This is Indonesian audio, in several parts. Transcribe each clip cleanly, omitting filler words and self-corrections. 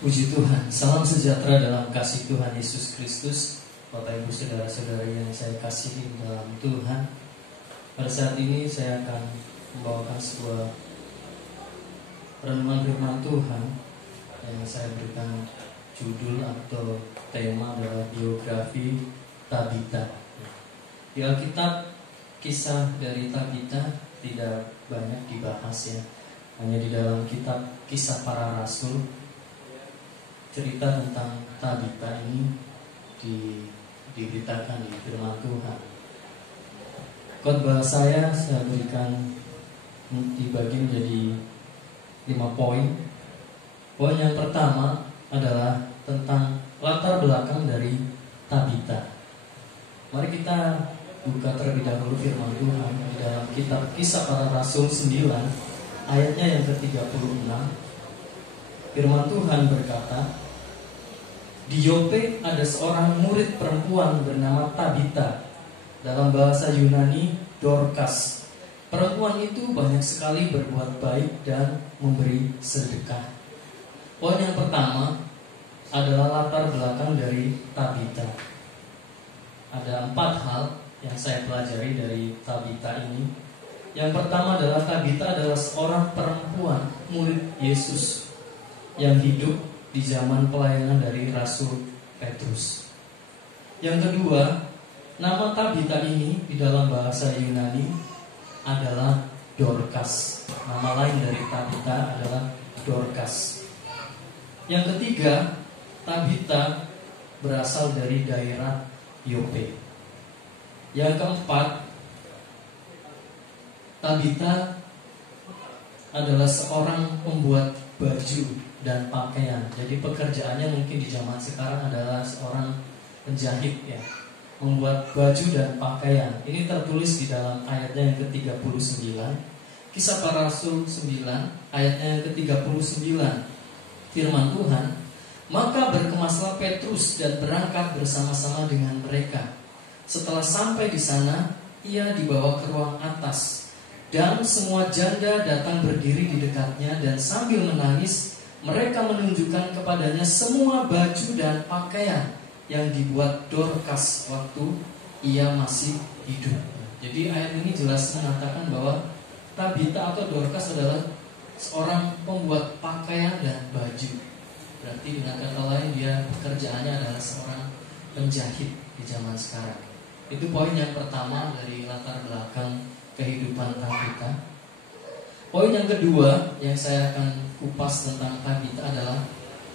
Puji Tuhan, salam sejahtera dalam kasih Tuhan Yesus Kristus. Bapak Ibu saudara-saudari yang saya kasihi dalam Tuhan, pada saat ini saya akan membawakan sebuah renungan firman Tuhan yang saya berikan judul atau tema adalah biografi Tabita. Di Alkitab, kisah dari Tabita tidak banyak dibahas ya. Hanya di dalam kitab Kisah Para Rasul, cerita tentang Tabita ini diberitakan di firman Tuhan. Khotbah saya berikan dibagi menjadi 5 poin. Poin yang pertama adalah tentang latar belakang dari Tabita. Mari kita buka terlebih dahulu firman Tuhan di dalam kitab Kisah Para Rasul 9 ayatnya yang ke-36. Firman Tuhan berkata, di Yope ada seorang murid perempuan bernama Tabita, dalam bahasa Yunani Dorcas. Perempuan itu banyak sekali berbuat baik dan memberi sedekah. Poin yang pertama adalah latar belakang dari Tabita. Ada 4 hal yang saya pelajari dari Tabita ini. Yang pertama adalah Tabita adalah seorang perempuan murid Yesus yang hidup di zaman pelayanan dari Rasul Petrus. Yang kedua, nama Tabita ini di dalam bahasa Yunani adalah Dorcas. Nama lain dari Tabita adalah Dorcas. Yang ketiga, Tabita berasal dari daerah Yope. Yang keempat, Tabita adalah seorang pembuat baju dan pakaian. Jadi pekerjaannya mungkin di zaman sekarang adalah seorang penjahit ya, membuat baju dan pakaian. Ini tertulis di dalam ayatnya yang ke-39, Kisah Para Rasul 9 ayatnya yang ke-39. Firman Tuhan, maka berkemaslah Petrus dan berangkat bersama-sama dengan mereka. Setelah sampai di sana, ia dibawa ke ruang atas, dan semua janda datang berdiri di dekatnya, dan sambil menangis mereka menunjukkan kepadanya semua baju dan pakaian yang dibuat Dorcas waktu ia masih hidup. Jadi ayat ini jelas mengatakan bahwa Tabita atau Dorcas adalah seorang pembuat pakaian dan baju. Berarti dengan kata lain dia pekerjaannya adalah seorang penjahit di zaman sekarang. Itu poin yang pertama dari latar belakang kehidupan Tabita. Poin yang kedua yang saya akan kupas tentang Tabita adalah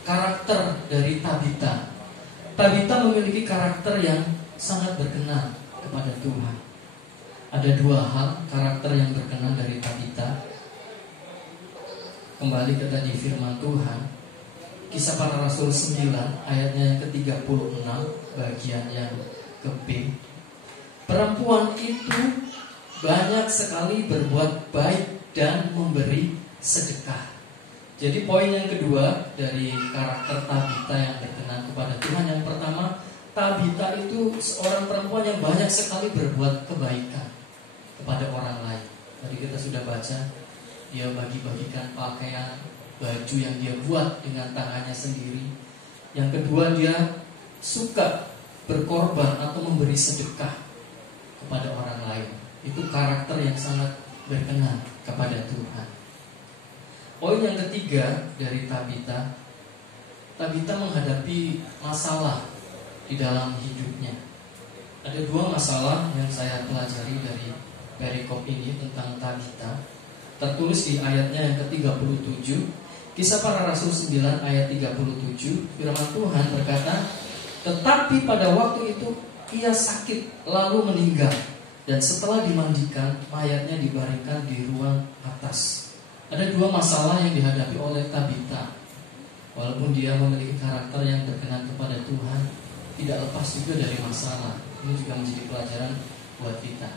karakter dari Tabita. Tabita memiliki karakter yang sangat berkenan kepada Tuhan. Ada 2 hal karakter yang berkenan dari Tabita. Kembali ke tadi firman Tuhan, Kisah Para Rasul 9 ayatnya yang ke-36 bagian yang ke-B. Perempuan itu banyak sekali berbuat baik dan memberi sedekah. Jadi poin yang kedua dari karakter Tabita yang berkenan kepada Tuhan, yang pertama, Tabita itu seorang perempuan yang banyak sekali berbuat kebaikan kepada orang lain. Tadi kita sudah baca, dia bagi-bagikan pakaian, baju yang dia buat dengan tangannya sendiri. Yang kedua, dia suka berkorban atau memberi sedekah kepada orang lain. Itu karakter yang sangat berkenan kepada Tuhan. Poin yang ketiga dari Tabita, Tabita menghadapi masalah di dalam hidupnya. Ada 2 masalah yang saya pelajari dari perikop ini tentang Tabita. Tertulis di ayatnya yang ke-37, Kisah Para Rasul 9 ayat 37. Firman Tuhan berkata, tetapi pada waktu itu ia sakit lalu meninggal, dan setelah dimandikan, mayatnya dibaringkan di ruang atas. Ada 2 masalah yang dihadapi oleh Tabita. Walaupun dia memiliki karakter yang berkenan kepada Tuhan, tidak lepas juga dari masalah. Ini juga menjadi pelajaran buat kita.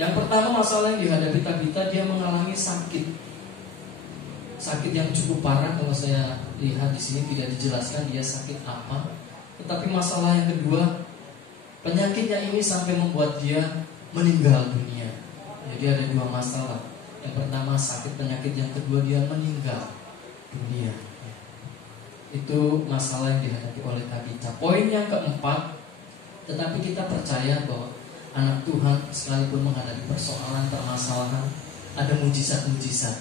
Yang pertama, masalah yang dihadapi Tabita, dia mengalami sakit. Sakit yang cukup parah. Kalau saya lihat di sini tidak dijelaskan dia sakit apa. Tetapi masalah yang kedua, penyakitnya ini sampai membuat dia meninggal dunia. Jadi ada 2 masalah. Yang pertama sakit penyakit, yang kedua dia meninggal dunia. Itu masalah yang dihadapi oleh Tabita. Poin yang keempat, tetapi kita percaya bahwa anak Tuhan sekalipun menghadapi persoalan, permasalahan, ada mujizat-mujizat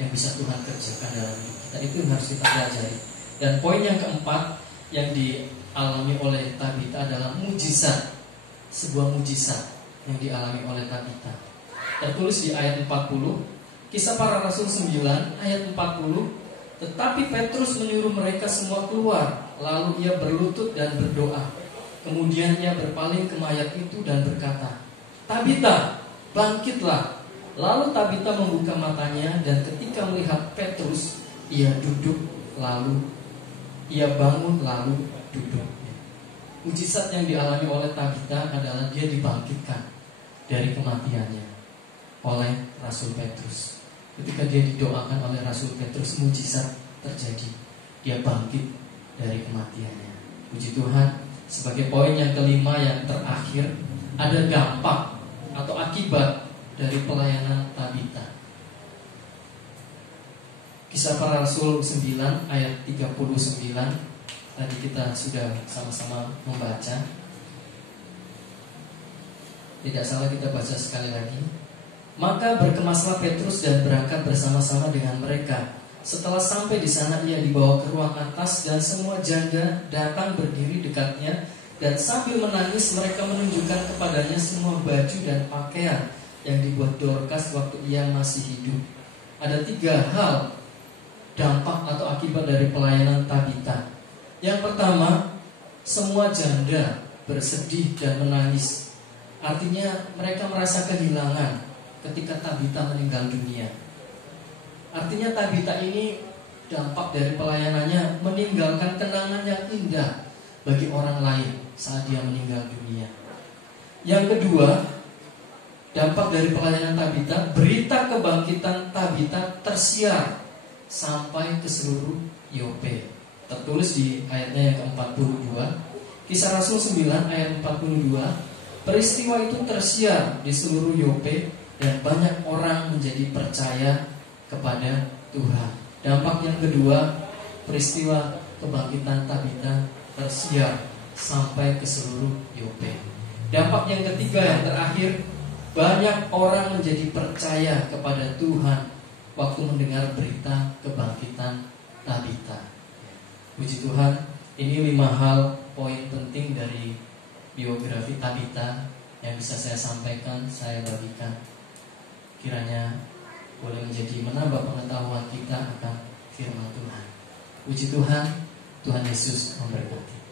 yang bisa Tuhan kerjakan dalam hidup kita. Itu yang harus kita pelajari. Dan poin yang keempat yang dialami oleh Tabita adalah mujizat. Sebuah mujizat yang dialami oleh Tabita. Tertulis di ayat 40, Kisah Para Rasul 9 ayat 40. Tetapi Petrus menyuruh mereka semua keluar. Lalu ia berlutut dan berdoa. Kemudian ia berpaling ke mayat itu dan berkata, Tabita, bangkitlah. Lalu Tabita membuka matanya, dan ketika melihat Petrus, ia duduk, lalu ia bangun, lalu duduk. Mujizat yang dialami oleh Tabita adalah dia dibangkitkan dari kematiannya oleh Rasul Petrus. Ketika dia didoakan oleh Rasul Petrus, mujizat terjadi. Dia bangkit dari kematiannya. Puji Tuhan. Sebagai poin yang kelima yang terakhir, ada dampak atau akibat dari pelayanan Tabita. Kisah Para Rasul 9 ayat 39. Tadi kita sudah sama-sama membaca. Tidak salah kita baca sekali lagi. Maka berkemaslah Petrus dan berangkat bersama-sama dengan mereka. Setelah sampai di sana, ia dibawa ke ruang atas dan semua janda datang berdiri dekatnya, dan sambil menangis mereka menunjukkan kepadanya semua baju dan pakaian yang dibuat Dorcas waktu ia masih hidup. Ada 3 hal dampak atau akibat dari pelayanan Tabita. Yang pertama, semua janda bersedih dan menangis. Artinya mereka merasa kehilangan ketika Tabita meninggal dunia. Artinya Tabita ini dampak dari pelayanannya meninggalkan kenangan yang indah bagi orang lain saat dia meninggal dunia. Yang kedua, dampak dari pelayanan Tabita, berita kebangkitan Tabita tersiar sampai ke seluruh Yope. Tertulis di ayatnya yang ke-42, Kisah Rasul 9 ayat 42. Peristiwa itu tersiar di seluruh Yope dan banyak orang menjadi percaya kepada Tuhan. Dampak yang kedua, peristiwa kebangkitan Tabita tersiar sampai ke seluruh Yope. Dampak yang ketiga yang terakhir, banyak orang menjadi percaya kepada Tuhan waktu mendengar berita kebangkitan Tabita. Puji Tuhan, ini 5 hal poin penting dari biografi Tabita yang bisa saya sampaikan, saya bagikan. Kiranya boleh menjadi menambah pengetahuan kita akan firman Tuhan. Puji Tuhan, Tuhan Yesus memberkati.